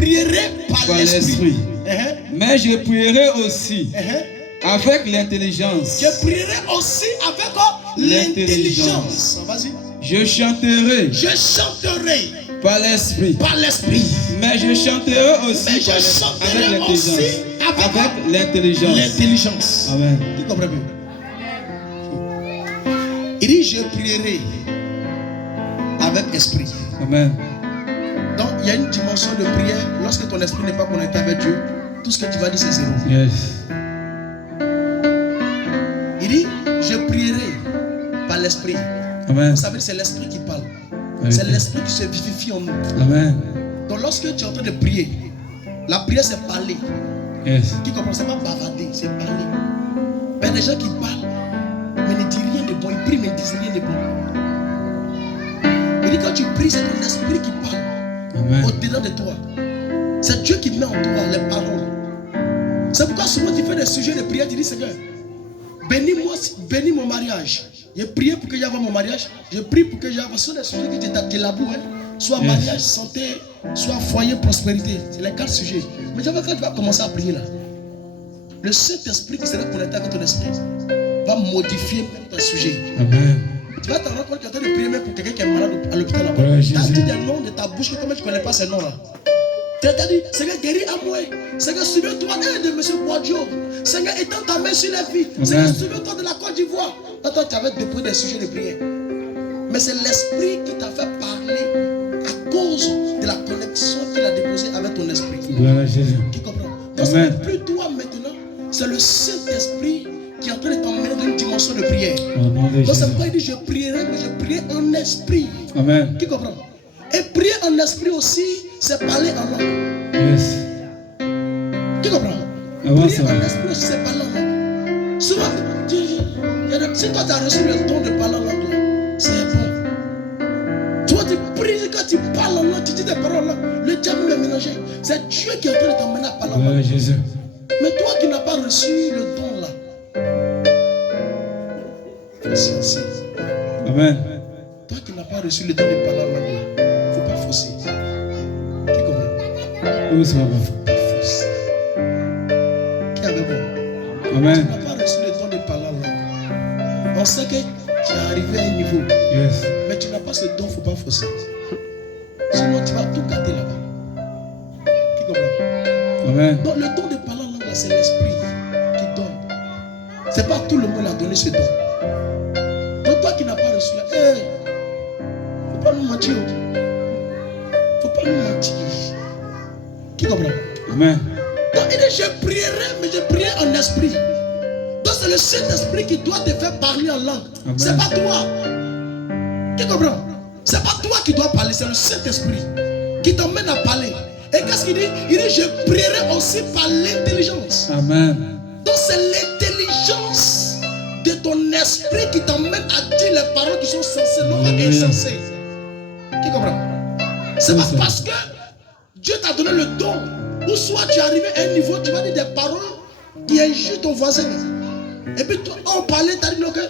prierai par l'esprit. Mais je prierai aussi avec l'intelligence. Je prierai aussi avec l'intelligence. Vas-y. Je chanterai par l'esprit. Mais je chanterai aussi avec l'intelligence. Amen. Tu comprends bien? Il dit je prierai avec esprit. Amen. Donc il y a une dimension de prière. Lorsque ton esprit n'est pas connecté avec Dieu, tout ce que tu vas dire c'est zéro. Yes. Il dit je prierai par l'esprit. Amen. Vous savez, c'est l'esprit qui parle. C'est l'esprit qui se vivifie en nous. Amen. Donc lorsque tu es en train de prier, la prière c'est parler. Yes. Qui comprend? C'est pas bavader, c'est parler. Mais il y a des gens qui parlent, mais ne disent rien de bon. Ils prient, mais ne disent rien de bon. Il dit quand tu pries, c'est ton esprit qui parle. Amen. Au-dedans de toi. C'est Dieu qui met en toi les paroles. C'est pourquoi souvent tu fais des sujets de prière, tu dis Seigneur, bénis-moi, bénis mon mariage. J'ai prié pour que j'aie mon mariage. Je prie pour que j'aie des sujets que tu laboues. Soit mariage, santé, soit foyer, prospérité. C'est les 4 sujets. Mais quand tu vas commencer à prier là, le Saint-Esprit qui sera connecté avec ton esprit va modifier même ton sujet. Amen. Tu vas te rendre compte que tu es en train de prier même pour quelqu'un qui est malade à l'hôpital là-bas. Tu as dit des noms de ta bouche que toi-même tu ne connais pas ces noms-là. Tu as dit, Seigneur, guéris à moi. Seigneur, souviens-toi de M. Boadio. Seigneur, étends ta main sur la vie. Seigneur, souviens-toi de la Côte d'Ivoire. Toi, tu avais déposé des sujets de prière. Mais c'est l'esprit qui t'a fait parler à cause de la connexion qu'il a déposée avec ton esprit. Qui comprend? Donc, ce n'est plus toi maintenant, c'est le Saint-Esprit qui est en train de t'emmener dans une dimension de prière. Donc, c'est pourquoi il dit je prierai, mais je prie en esprit. Amen. Qui comprend? Et prier en esprit aussi, c'est parler en langue. Yes. Qui comprend? Prier en esprit aussi, c'est parler en langue. Souvent, si toi tu as reçu le don de parler en langue, c'est bon. Toi tu pries, quand tu parles en langue, tu dis des paroles en langue, le diable est mélangé. C'est Dieu qui est en train de t'emmener à parler en langue. Jésus. Mais toi qui n'as pas reçu le don là, Amen. Toi qui n'as pas reçu le don de parler en langue, il ne faut pas forcer. Qui comprend? Il ne faut pas forcer. Qui avait bon? Amen. Tu n'as pas reçu le don de parler en langue. On sait que tu es arrivé à un niveau. Yes. Mais tu n'as pas ce don, il ne faut pas forcer. Sinon tu vas tout gâter là-bas. Qui comprend? Amen. Donc le don de parler en langue, c'est l'esprit qui donne. Ce n'est pas tout le monde qui a donné ce don. Donc toi qui n'as pas reçu là, il ne faut pas nous mentir. Il ne faut pas nous mentir. Qui comprend? Amen. Donc il dit je prierai, mais je prierai en esprit. Donc c'est le Saint-Esprit qui doit te faire parler en langue. Ce n'est pas toi. Qui comprend? Ce n'est pas toi qui dois parler, c'est le Saint-Esprit qui t'emmène à parler. Et qu'est-ce qu'il dit? Il dit je prierai aussi par l'intelligence. Amen. Donc c'est l'intelligence de ton esprit qui t'emmène à dire les paroles qui sont sensées, non pas insensées. Qui comprend? C'est pas parce que Dieu t'a donné le don, ou soit tu es arrivé à un niveau, tu vas dire des paroles qui injurent ton voisin. Et puis toi, on parlait, tu as dit non, que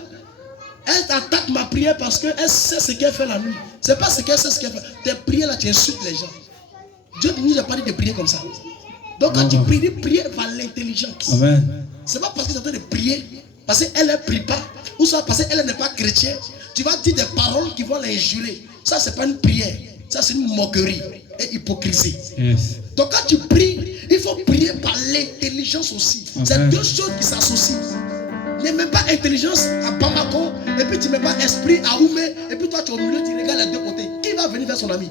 elle attaque ma prière parce qu'elle sait ce qu'elle fait la nuit. C'est pas ce qu'elle sait ce qu'elle fait. Tes prières là, tu insultes les gens. Dieu ne nous a pas dit de prier comme ça. Donc quand tu pries, prier par l'intelligence. Amen. C'est pas parce que tu es en train de prier, parce qu'elle ne prie pas, ou soit parce qu'elle n'est pas chrétienne, tu vas dire des paroles qui vont l'injurer. Ça, c'est pas une prière. Ça, c'est une moquerie et hypocrisie. Yes. Donc quand tu pries, il faut prier par l'intelligence aussi. C'est deux choses qui s'associent. Il n'y a même pas intelligence à Bamako, et puis tu ne mets pas esprit à Oumé, et puis toi tu es au milieu, tu regardes les deux côtés. Qui va venir vers son ami?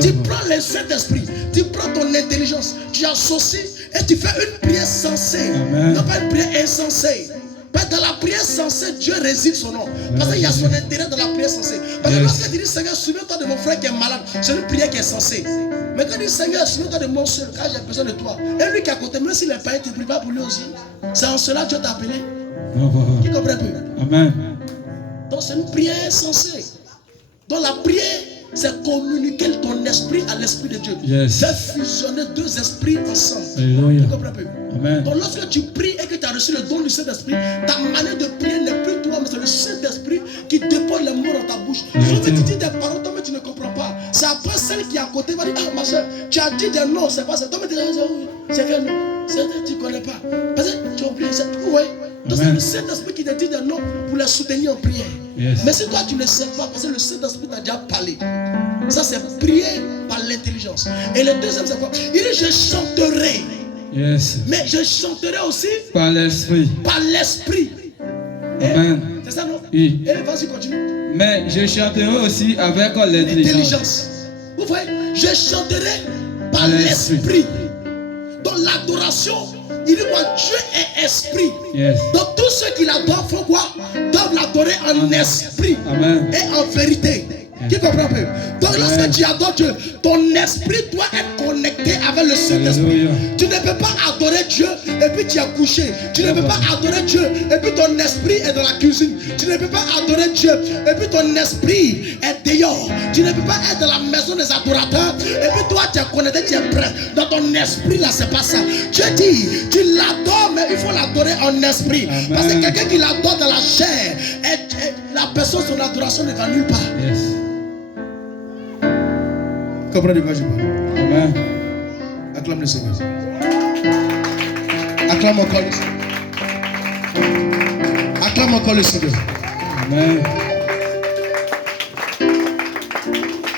Tu prends le Saint-Esprit, tu prends ton intelligence, tu associes et tu fais une prière sensée. Non pas une prière insensée. Mais dans la prière sensée, Dieu réside son nom. Parce qu'il y a son intérêt dans la prière sensée. Parce que lorsque tu dis Seigneur, souviens-toi de mon frère qui est malade, c'est une prière qui est sensée. Mais quand tu dis Seigneur, souviens-toi de mon soeur, car j'ai besoin de toi. Et lui qui est à côté, même s'il n'est pas, tu ne pries pas pour lui aussi. C'est en cela que Dieu t'a appelé. Qui comprend un peu? Amen. Donc c'est une prière sensée. Donc la prière, c'est communiquer ton esprit à l'esprit de Dieu. C'est fusionner deux esprits ensemble. Alléluia. Tu comprends un peu? Amen. Donc lorsque tu pries et que tu as reçu le don du Saint-Esprit, ta manière de prier n'est plus toi, mais c'est le Saint-Esprit qui dépose les mots dans ta bouche. Souvent tu dis des paroles, toi mais tu ne comprends pas. C'est à Après, celle qui est à côté va dire, ah ma soeur, tu as dit des noms, c'est pas ça. Toi, c'est quel nom? Tu ne connais pas. Parce que tu as oublié ça. Oui. Donc c'est le Saint-Esprit qui te dit des noms pour les soutenir en prière. Yes. Mais si toi tu ne sais pas, parce que le Saint-Esprit t'a déjà parlé. Ça c'est prier par l'intelligence. Et le deuxième c'est quoi? Il dit je chanterai. Yes. Mais je chanterai aussi Par l'esprit. par l'esprit. Amen. C'est ça non? Oui. Et vas-y continue. Mais je chanterai aussi avec l'intelligence. L'intelligence. Vous voyez? Je chanterai par l'esprit. Donc l'adoration, il dit quoi? Dieu est esprit. Yes. Donc tous ceux qui l'adorent font quoi? Doivent l'adorer en esprit. Amen. Et en vérité. Qui comprend un peu? Donc lorsque tu adores Dieu, ton esprit doit être connecté avec le Saint-Esprit. Tu ne peux pas adorer Dieu et puis tu es couché. Tu ne peux pas adorer Dieu et puis ton esprit est dans la cuisine. Tu ne peux pas adorer Dieu et puis ton esprit est dehors. Tu ne peux pas être dans la maison des adorateurs et puis toi tu es connecté, tu es prêt. Dans ton esprit là, c'est pas ça. Dieu dit, tu l'adores mais il faut l'adorer en esprit. Amen. Parce que quelqu'un qui l'adore dans la chair, la personne, son adoration ne va nulle part. Yes. Comprenez quoi je parle? Amen. Acclame le Seigneur. Acclame encore le Seigneur. Acclame encore le Seigneur. Amen.